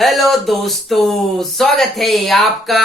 Hello दोस्तों, स्वागत है आपका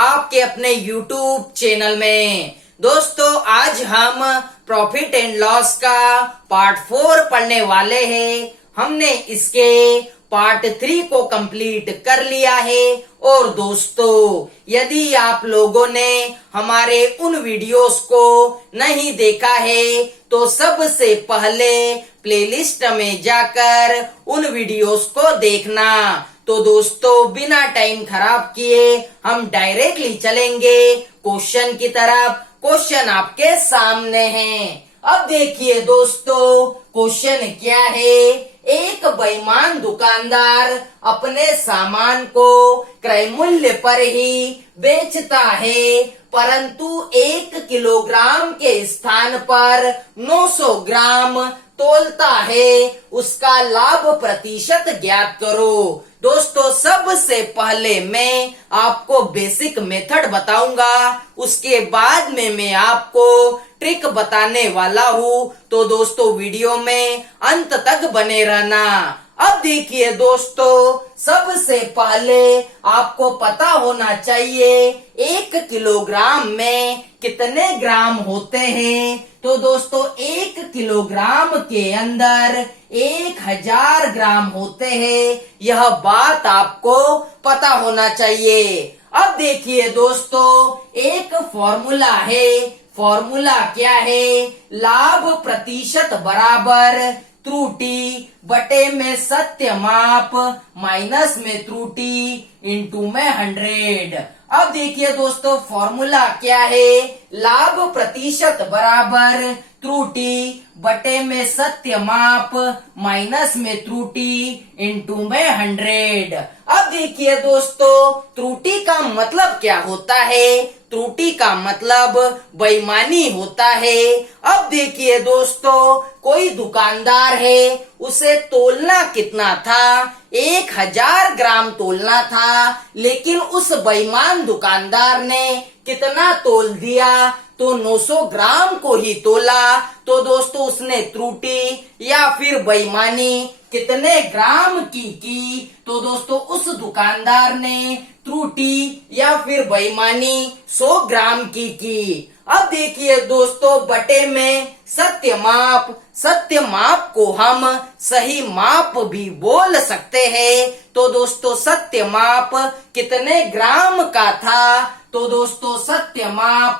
आपके अपने YouTube चैनल में। दोस्तों, आज हम प्रॉफिट एंड लॉस का पार्ट 4 पढ़ने वाले हैं। हमने इसके पार्ट 3 को कंप्लीट कर लिया है। और दोस्तों, यदि आप लोगों ने हमारे उन वीडियोस को नहीं देखा है तो सबसे पहले प्लेलिस्ट में जाकर उन वीडियोस को देखना। तो दोस्तों, बिना टाइम खराब किए हम डायरेक्टली चलेंगे क्वेश्चन की तरफ। क्वेश्चन आपके सामने है। अब देखिए दोस्तों, क्वेश्चन क्या है। एक बेईमान दुकानदार अपने सामान को क्रय मूल्य पर ही बेचता है, परंतु 1 किलोग्राम के स्थान पर 900 ग्राम तोलता है। उसका लाभ प्रतिशत ज्ञात करो। दोस्तों, सबसे पहले मैं आपको बेसिक मेथड बताऊंगा, उसके बाद में मैं आपको ट्रिक बताने वाला हूँ। तो दोस्तों, वीडियो में अंत तक बने रहना। अब देखिए दोस्तों, सबसे पहले आपको पता होना चाहिए 1 किलोग्राम में कितने ग्राम होते हैं। तो दोस्तों, 1 किलोग्राम के अंदर 1000 ग्राम होते हैं। यह बात आपको पता होना चाहिए। अब देखिए दोस्तों, एक फॉर्मूला है। फॉर्मूला क्या है? लाभ प्रतिशत बराबर त्रुटि बटे में सत्य माप माइनस में त्रुटि इंटू में 100। अब देखिए दोस्तों, फॉर्मूला क्या है? लाभ प्रतिशत बराबर त्रुटि बटे में सत्य माप माइनस में त्रुटि इंटू में 100। अब देखिए दोस्तों, त्रुटि का मतलब क्या होता है? त्रुटि का मतलब बेईमानी होता है। अब देखिए दोस्तों, कोई दुकानदार है, उसे तोलना कितना था? 1000 ग्राम तोलना था, लेकिन उस बेईमान दुकानदार ने कितना तोल दिया? तो 900 ग्राम को ही तोला। तो दोस्तों, उसने त्रुटि या फिर बेईमानी कितने ग्राम की? तो दोस्तों, उस दुकानदार ने त्रुटि या फिर बेईमानी 100 ग्राम की। अब देखिए दोस्तों, बटे में सत्य माप। सत्य माप को हम सही माप भी बोल सकते हैं। तो दोस्तों, सत्य माप कितने ग्राम का था? तो दोस्तों, सत्य माप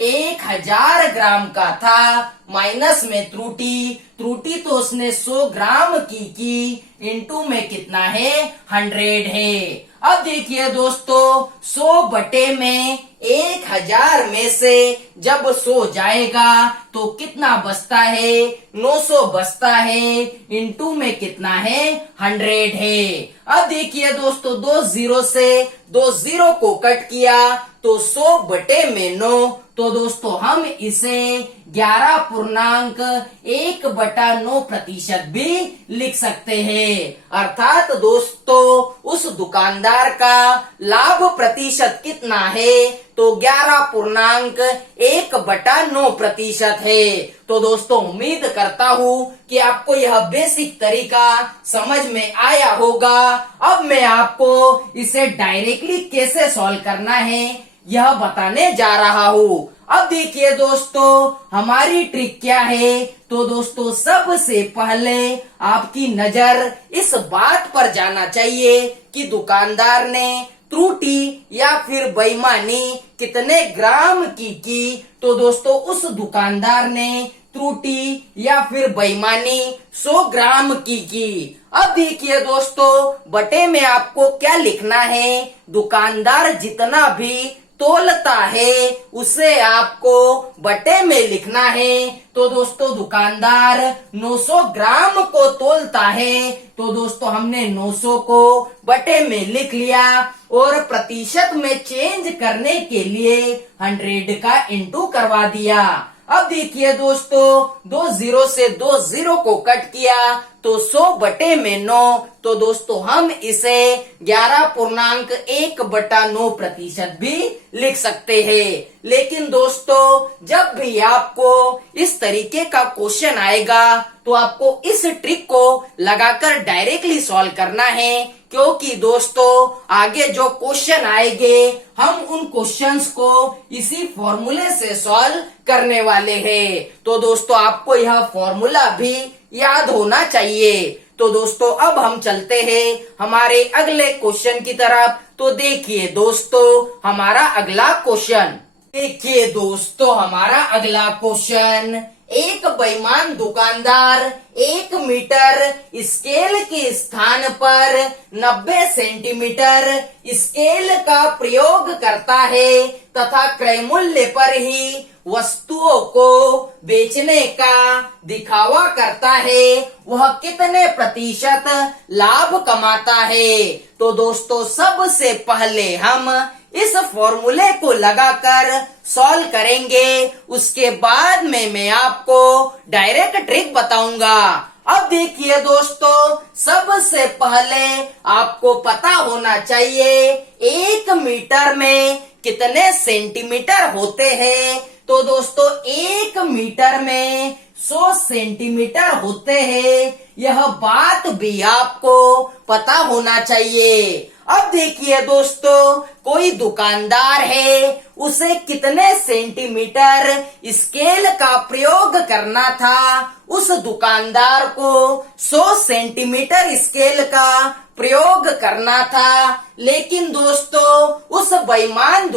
1000 ग्राम का था, माइनस में त्रुटि। त्रुटि तो उसने 100 ग्राम की इंटू में कितना है? 100 है। अब देखिए दोस्तों, 100 बटे में 1000 में से जब 100 जाएगा तो कितना बचता है? 900 बचता है, इंटू में कितना है? 100 है। अब देखिए दोस्तों, 2 जीरो से 2 जीरो को कट किया तो 100 बटे में 9। तो दोस्तों, हम इसे 11.1/9% भी लिख सकते हैं। अर्थात दोस्तों, उस दुकानदार का लाभ प्रतिशत कितना है? तो 11.1/9% है। तो दोस्तों, उम्मीद करता हूँ कि आपको यह बेसिक तरीका समझ में आया होगा। अब मैं आपको इसे डायरेक्टली कैसे सॉल्व करना है यह बताने जा रहा हूँ। अब देखिए दोस्तों, हमारी ट्रिक क्या है? तो दोस्तों, सबसे पहले आपकी नजर इस बात पर जाना चाहिए कि दुकानदार ने त्रुटि या फिर बेईमानी कितने ग्राम की। तो दोस्तों, उस दुकानदार ने त्रुटि या फिर बेईमानी 100 ग्राम की। अब देखिए दोस्तों, बटे में आपको क्या लिखना है? दुकानदार जितना भी तोलता है उसे आपको बटे में लिखना है। तो दोस्तों, दुकानदार 900 ग्राम को तोलता है। तो दोस्तों, हमने 900 को बटे में लिख लिया और प्रतिशत में चेंज करने के लिए 100 का इंटू करवा दिया। अब देखिए दोस्तों, 2 जीरो से 2 जीरो को कट किया तो 100 बटे में 9। तो दोस्तों, हम इसे 11.1/9% भी लिख सकते हैं। लेकिन दोस्तों, जब भी आपको इस तरीके का क्वेश्चन आएगा तो आपको इस ट्रिक को लगाकर डायरेक्टली सॉल्व करना है क्योंकि दोस्तों आगे जो क्वेश्चन आएंगे हम उन क्वेश्चंस को इसी फॉर्मूले से सॉल्व करने वाले हैं। तो दोस्तों आपको यह फॉर्मूला भी याद होना चाहिए। तो दोस्तों अब हम चलते हैं हमारे अगले क्वेश्चन की तरफ। तो देखिए दोस्तों हमारा अगला क्वेश्चन, देखिए दोस्तों हमारा अगला क्वेश्चन, एक बेईमान दुकानदार 1 मीटर स्केल के स्थान पर 90 सेंटीमीटर स्केल का प्रयोग करता है तथा क्रय मूल्य पर ही वस्तुओं को बेचने का दिखावा करता है, वह कितने प्रतिशत लाभ कमाता है। तो दोस्तों सबसे पहले हम इस फॉर्मूले को लगाकर सॉल्व करेंगे, उसके बाद में मैं आपको डायरेक्ट ट्रिक बताऊंगा। अब देखिए दोस्तों सबसे पहले आपको पता होना चाहिए 1 मीटर में कितने सेंटीमीटर होते हैं। तो दोस्तों 1 मीटर में 100 सेंटीमीटर होते हैं, यह बात भी आपको पता होना चाहिए। अब देखिए दोस्तों कोई दुकानदार है, उसे कितने सेंटीमीटर स्केल का प्रयोग करना था, उस दुकानदार को 100 सेंटीमीटर स्केल का प्रयोग करना था। लेकिन दोस्तों उस बेईमान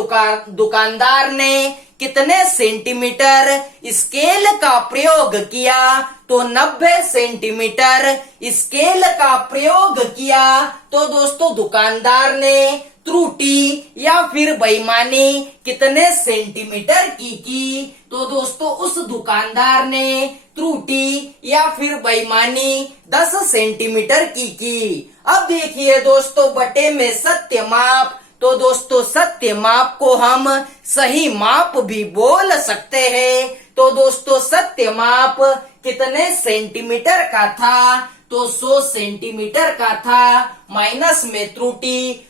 दुकानदार ने कितने सेंटीमीटर स्केल का प्रयोग किया, तो 90 सेंटीमीटर स्केल का प्रयोग किया। तो दोस्तों दुकानदार ने त्रुटि या फिर बेईमानी कितने सेंटीमीटर की। तो दोस्तों उस दुकानदार ने त्रुटि या फिर बेईमानी 10 सेंटीमीटर की। अब देखिए दोस्तों बटे में सत्य माप, तो दोस्तों सत्य माप को हम सही माप भी बोल सकते हैं। तो दोस्तों सत्य माप कितने सेंटीमीटर का था, तो 100 सेंटीमीटर का था। माइनस में त्रुटि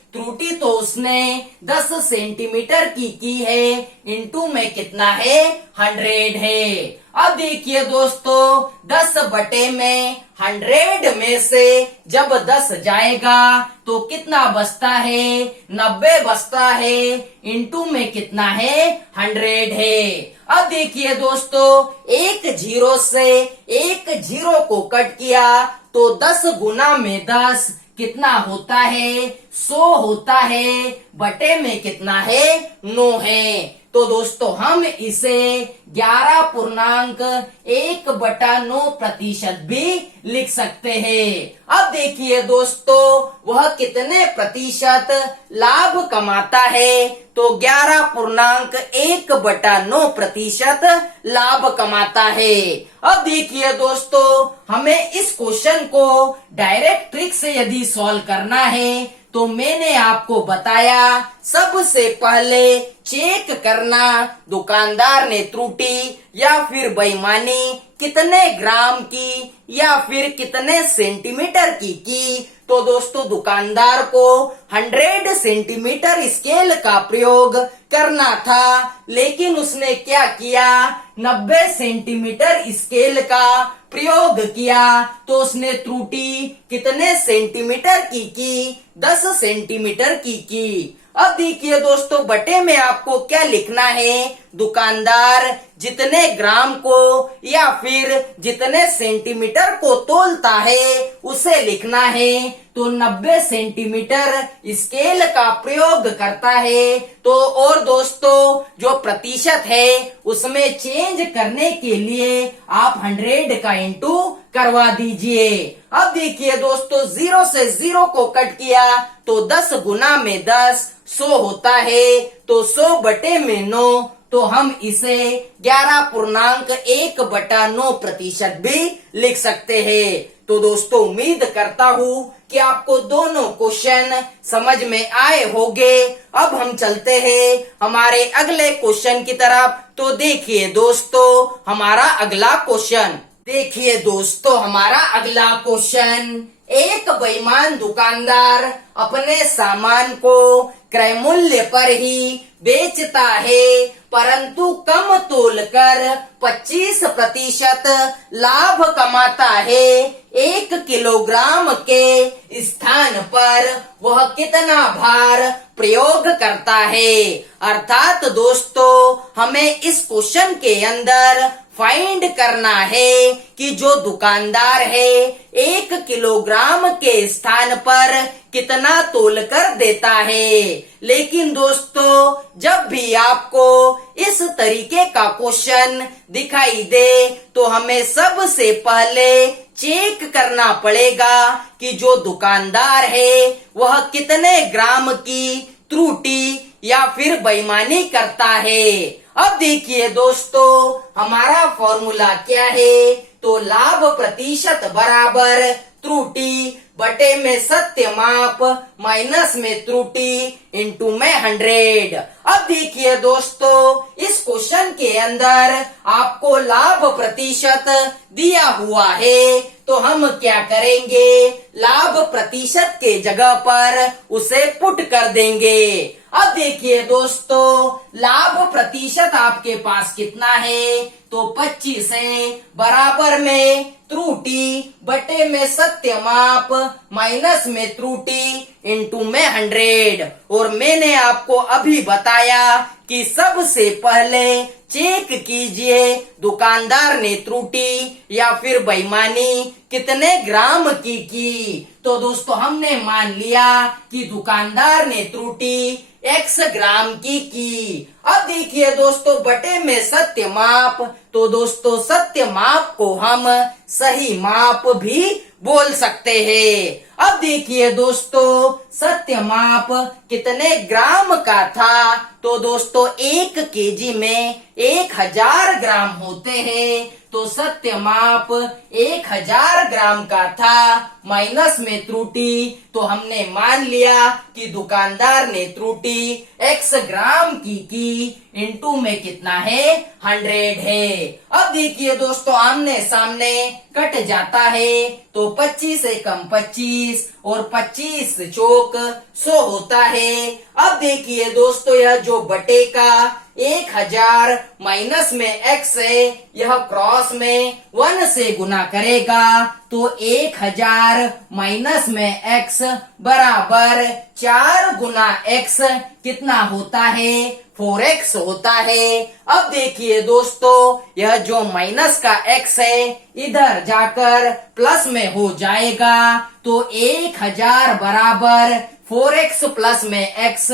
तो उसने 10 सेंटीमीटर की है, इंटू में कितना है 100 है। अब देखिए दोस्तों 10 बटे में 100 में से जब 10 जाएगा तो कितना बचता है, 90 बचता है, इंटू में कितना है 100 है। अब देखिए दोस्तों एक जीरो से एक जीरो को कट किया तो 10 गुना में 10 कितना होता है, 100 होता है, बटे में कितना है 9 है। तो दोस्तों हम इसे 11.1/9% भी लिख सकते हैं। अब देखिए दोस्तों वह कितने प्रतिशत लाभ कमाता है, तो 11.1/9% लाभ कमाता है। अब देखिए दोस्तों हमें इस क्वेश्चन को डायरेक्ट ट्रिक से यदि सॉल्व करना है तो मैंने आपको बताया सबसे पहले चेक करना दुकानदार ने त्रुटि या फिर बेईमानी कितने ग्राम की या फिर कितने सेंटीमीटर की। तो दोस्तों दुकानदार को 100 सेंटीमीटर स्केल का प्रयोग करना था, लेकिन उसने क्या किया, 90 सेंटीमीटर स्केल का प्रयोग किया। तो उसने त्रुटि कितने सेंटीमीटर की 10 सेंटीमीटर की। अब देखिए दोस्तों बटे में आपको क्या लिखना है, दुकानदार जितने ग्राम को या फिर जितने सेंटीमीटर को तोलता है उसे लिखना है। तो 90 सेंटीमीटर स्केल का प्रयोग करता है। तो और दोस्तों जो प्रतिशत है उसमें चेंज करने के लिए आप 100 का इंटू करवा दीजिए। अब देखिए दोस्तों 0 से 0 को कट किया तो 10 गुना में 10 100 होता है, तो 100 बटे में 9, तो हम इसे 11.1/9% भी लिख सकते हैं। तो दोस्तों उम्मीद करता हूँ कि आपको दोनों क्वेश्चन समझ में आए होंगे। अब हम चलते हैं हमारे अगले क्वेश्चन की तरफ। तो देखिए दोस्तों हमारा अगला क्वेश्चन, देखिए दोस्तों हमारा अगला क्वेश्चन, एक बेईमान दुकानदार अपने सामान को क्रय मूल्य पर ही बेचता है परंतु कम तोलकर 25% लाभ कमाता है। 1 किलोग्राम के स्थान पर वह कितना भार प्रयोग करता है। अर्थात दोस्तों हमें इस क्वेश्चन के अंदर फाइंड करना है कि जो दुकानदार है 1 किलोग्राम के स्थान पर कितना तोल कर देता है। लेकिन दोस्तों जब भी आपको इस तरीके का क्वेश्चन दिखाई दे तो हमें सबसे पहले चेक करना पड़ेगा कि जो दुकानदार है वह कितने ग्राम की त्रुटि या फिर बेईमानी करता है। अब देखिए दोस्तों हमारा फॉर्मूला क्या है, तो लाभ प्रतिशत बराबर त्रुटि बटे में सत्य माप माइनस में त्रुटि इंटू में 100। अब देखिए दोस्तों इस क्वेश्चन के अंदर आपको लाभ प्रतिशत दिया हुआ है, तो हम क्या करेंगे, लाभ प्रतिशत के जगह पर उसे पुट कर देंगे। अब देखिए दोस्तों लाभ प्रतिशत आपके पास कितना है, तो 25 है बराबर में त्रुटि बटे में सत्य माप माइनस में त्रुटि इंटू में 100। और मैंने आपको अभी बताया कि सबसे पहले चेक कीजिए दुकानदार ने त्रुटि या फिर बेईमानी कितने ग्राम की। तो दोस्तों हमने मान लिया कि दुकानदार ने त्रुटि x ग्राम की। अब देखिए दोस्तों बटे में सत्य माप, तो दोस्तों सत्य माप को हम सही माप भी बोल सकते हैं। अब देखिए दोस्तों सत्य माप कितने ग्राम का था, तो दोस्तों 1 केजी में 1000 ग्राम होते हैं, तो सत्य माप 1000 ग्राम का था माइनस में त्रुटि, तो हमने मान लिया कि दुकानदार ने त्रुटि x ग्राम की इंटू में कितना है 100 है। अब देखिए दोस्तों आमने सामने कट जाता है, तो 25 से कम 25 और 25 चौक 100 होता है। अब देखिए दोस्तों यह जो बटे का 1000 माइनस में x है, यह क्रॉस में 1 से गुना करेगा, तो 1000 माइनस में x बराबर 4 गुना x कितना होता है, 4x होता है। अब देखिए दोस्तों यह जो माइनस का x है इधर जाकर प्लस में हो जाएगा, तो 1000 बराबर 4x प्लस में x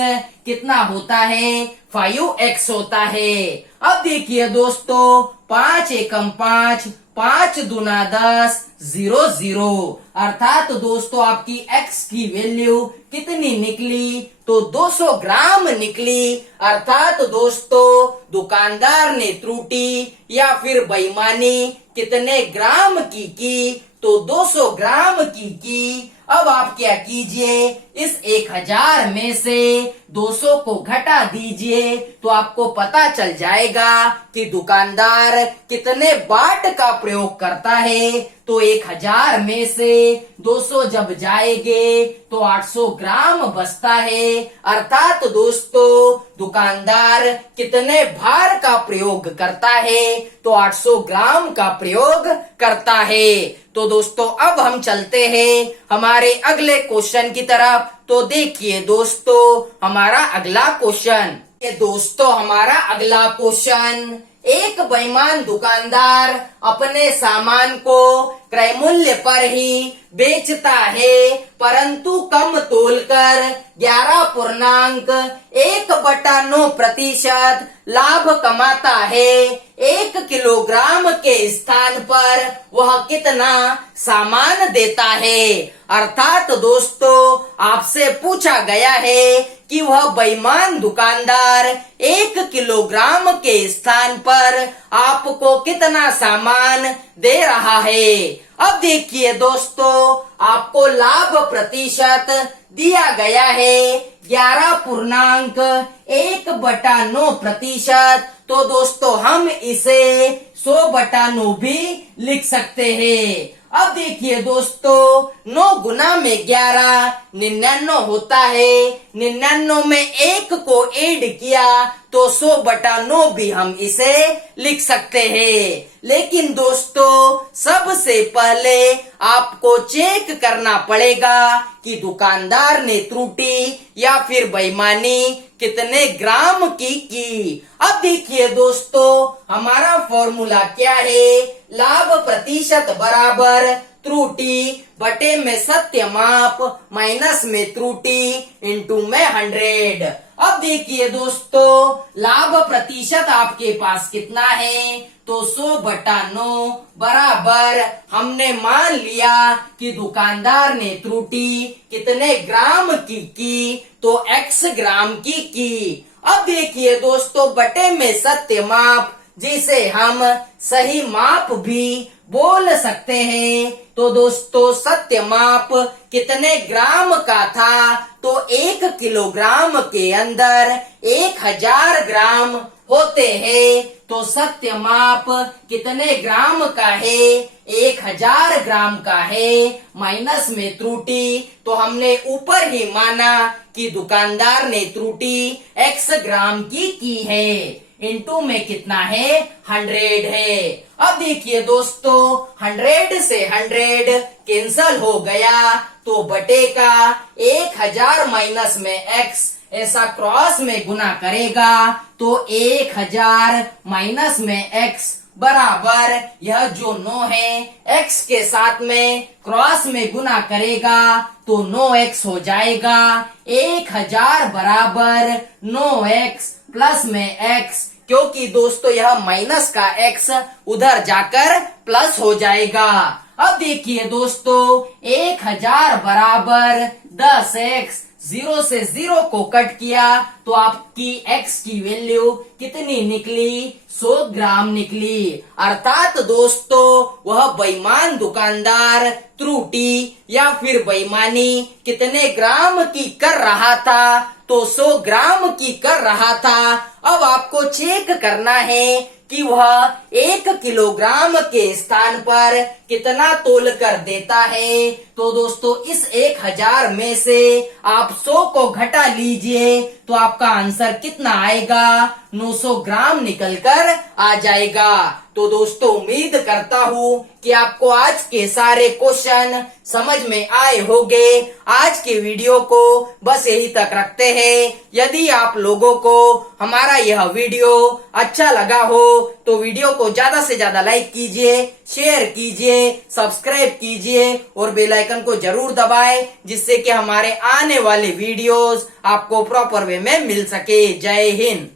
कितना होता है, 5x होता है। अब देखिए दोस्तों 5 एकम 5, 5 दूना 10, 0 0। अर्थात दोस्तों आपकी x की वैल्यू कितनी निकली, तो 200 ग्राम निकली। अर्थात दोस्तों दुकानदार ने त्रुटि या फिर बेईमानी कितने ग्राम की, तो 200 ग्राम की। अब आप क्या कीजिए, इस 1000 में से 200 को घटा दीजिए, तो आपको पता चल जाएगा कि दुकानदार कितने वाट का प्रयोग करता है। तो 1000 में से 200 जब जाएंगे तो 800 ग्राम बचता है। अर्थात दोस्तों दुकानदार कितने भार का प्रयोग करता है, तो 800 ग्राम का प्रयोग करता है। तो दोस्तों अब हम चलते हैं हमारे अगले क्वेश्चन की तरफ। तो देखिए दोस्तों हमारा अगला क्वेश्चन, दोस्तों हमारा अगला क्वेश्चन, एक बेईमान दुकानदार अपने सामान को क्रय मूल्य पर ही बेचता है, परंतु कम तोलकर 11.1/9% लाभ कमाता है। 1 किलोग्राम के स्थान पर वह कितना सामान देता है। अर्थात दोस्तों आपसे पूछा गया है कि वह बेईमान दुकानदार 1 किलोग्राम के स्थान पर आपको कितना सामान दे रहा है। अब देखिए दोस्तों आपको लाभ प्रतिशत दिया गया है 11.1/9%। तो दोस्तों हम इसे 100/9 भी लिख सकते हैं। अब देखिए दोस्तों 9 गुना में 11 99 होता है। 99 में 1 को ऐड किया तो 100/9 भी हम इसे लिख सकते हैं। लेकिन दोस्तों सबसे पहले आपको चेक करना पड़ेगा कि दुकानदार ने त्रुटि या फिर बेईमानी कितने ग्राम की। अब देखिए दोस्तों हमारा फॉर्मूला क्या है, लाभ प्रतिशत बराबर त्रुटि बटे में सत्य माप माइनस में त्रुटि इंटू में 100। अब देखिए दोस्तों लाभ प्रतिशत आपके पास कितना है, तो 100/9 बराबर हमने मान लिया कि दुकानदार ने त्रुटि कितने ग्राम की, तो x ग्राम की। अब देखिए दोस्तों बटे में सत्य माप जिसे हम सही माप भी बोल सकते हैं, तो दोस्तों सत्य माप कितने ग्राम का था, तो 1 किलोग्राम के अंदर 1000 ग्राम होते हैं। तो सत्य माप कितने ग्राम का है, 1000 ग्राम का है, माइनस में त्रुटि, तो हमने ऊपर ही माना कि दुकानदार ने त्रुटि x ग्राम की है, इंटू में कितना है 100 है। अब देखिए दोस्तों 100 से 100 कैंसल हो गया, तो बटे का 1000 माइनस में x ऐसा क्रॉस में गुना करेगा, तो 1000 माइनस में x बराबर यह जो 9 है x के साथ में क्रॉस में गुना करेगा, तो 9x हो जाएगा। 1000 बराबर 9x प्लस में x, क्योंकि दोस्तों यह माइनस का x उधर जाकर प्लस हो जाएगा। अब देखिए दोस्तों 1000 बराबर 10x, 0 से 0 को कट किया तो आपकी x की वैल्यू कितनी निकली, 100 ग्राम निकली। अर्थात दोस्तों वह बेईमान दुकानदार त्रुटि या फिर बेईमानी कितने ग्राम की कर रहा था, तो 100 ग्राम की कर रहा था। अब आपको चेक करना है कि वह 1 किलोग्राम के स्थान पर कितना तोल कर देता है। तो दोस्तों इस 1000 में से आप 100 को घटा लीजिए, तो आपका आंसर कितना आएगा, 900 ग्राम निकलकर आ जाएगा। तो दोस्तों उम्मीद करता हूँ कि आपको आज के सारे क्वेश्चन समझ में आए होंगे। आज के वीडियो को बस यही तक रखते हैं। यदि आप लोगों को हमारा यह वीडियो अच्छा लगा हो तो वीडियो को ज्यादा से ज्यादा लाइक कीजिए, शेयर कीजिए, सब्सक्राइब कीजिए और बेल आइकन को जरूर दबाएं, जिससे कि हमारे आने वाले वीडियोस आपको प्रॉपर वे में मिल सके। जय हिंद।